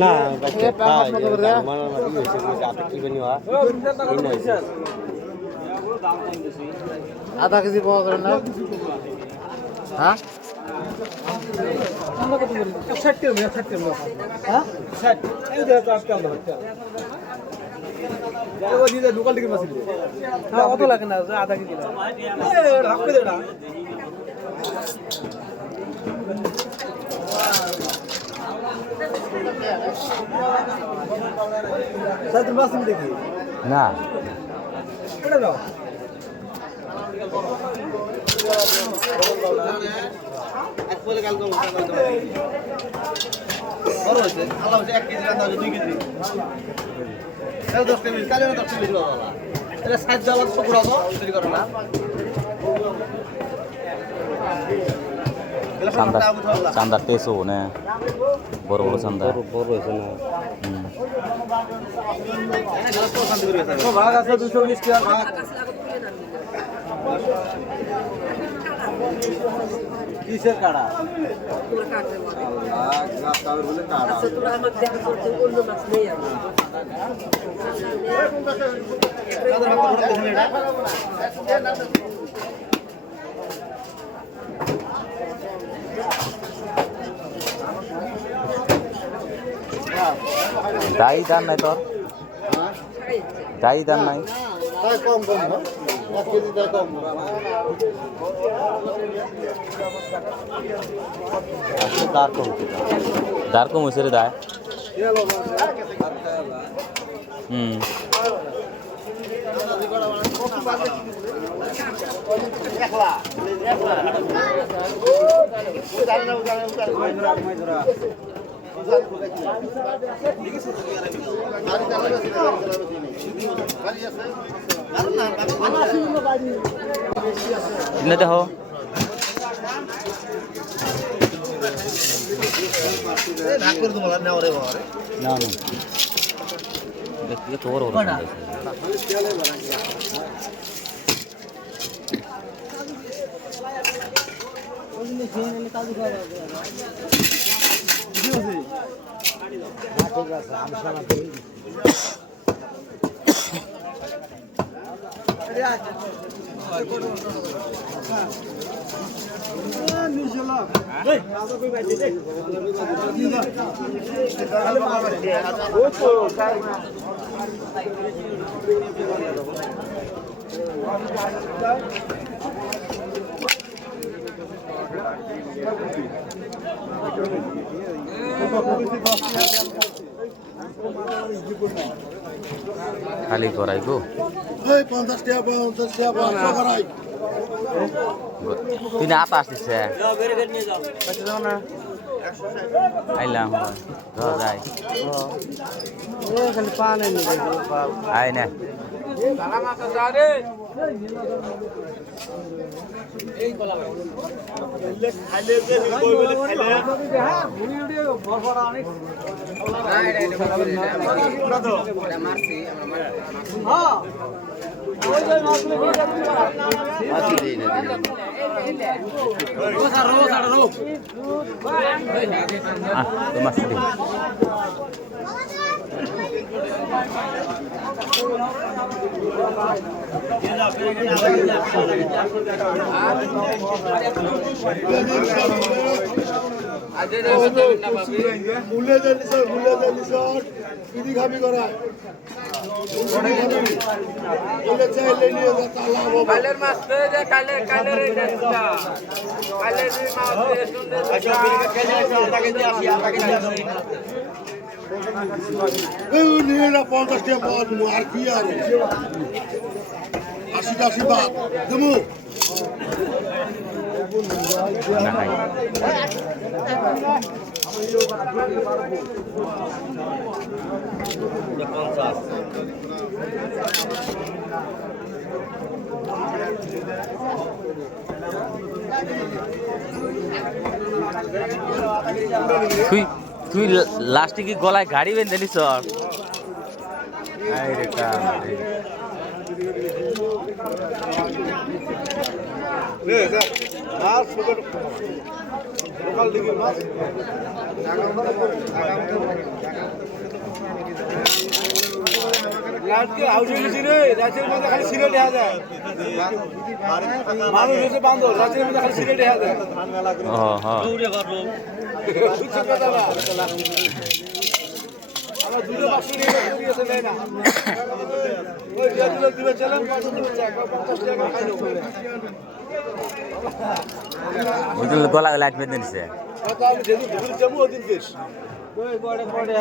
না কি বানি আধা কেজি পাওয়া করে না হ্যাঁ 60 লোকাল টিকিট মাছ অত লাগে না আধা কেজি দেখি না বড় হয়েছে আল্লাহ 1 কেজি রান্না 2 কেজি 10 কেজি কালে 10 কেজি বাবা এটা সাইজ দেওয়া পকোড়া তো তৈরি করে না চান্দা টেসো না বড় বড় চান্দা বড় হয়েছে না তো ভাগ আছে 220 টাকা কিসের কাড়া তোরা কাটতে বলে আল্লাহ গাছ তার বলে কাড়া আচ্ছা তোরা আমাকে দেখা করতে অন্য মাছ নেই আমি দাই দান নাই তোর দাই দান নাই তাই কম কম 1 কেজি দাই কম दार को मुझसे दाय हो ভাগ করে দেবো না ওরে বাবা না না দেখি তোর ওর খালি করাই গো 50 টাকা করাই তুই না আতা আসছিস আইলাম যাই খালি পান আই না আর কি আর 80 বাদ দেবো তুই লাস্টে কি গলায় গাড়ি বেঁধে নিস রে লাটকে হাউসে গেছি রে রাতের মধ্যে খালি সিরিয়াল দেখা যায় মানুষ হচ্ছে বান্ধব রাতের মধ্যে খালি সিরিয়াল দেখা যায় আমরা দুটো বাক্স নিয়ে গেছে নেয় না ওই দুটো দিবে চলেন 50 টাকা খাইলো গলা লাইট বেঁধে নিছে কথা আমি যেদিন ঘুরে যাবো ওদিন দেশ পড়ে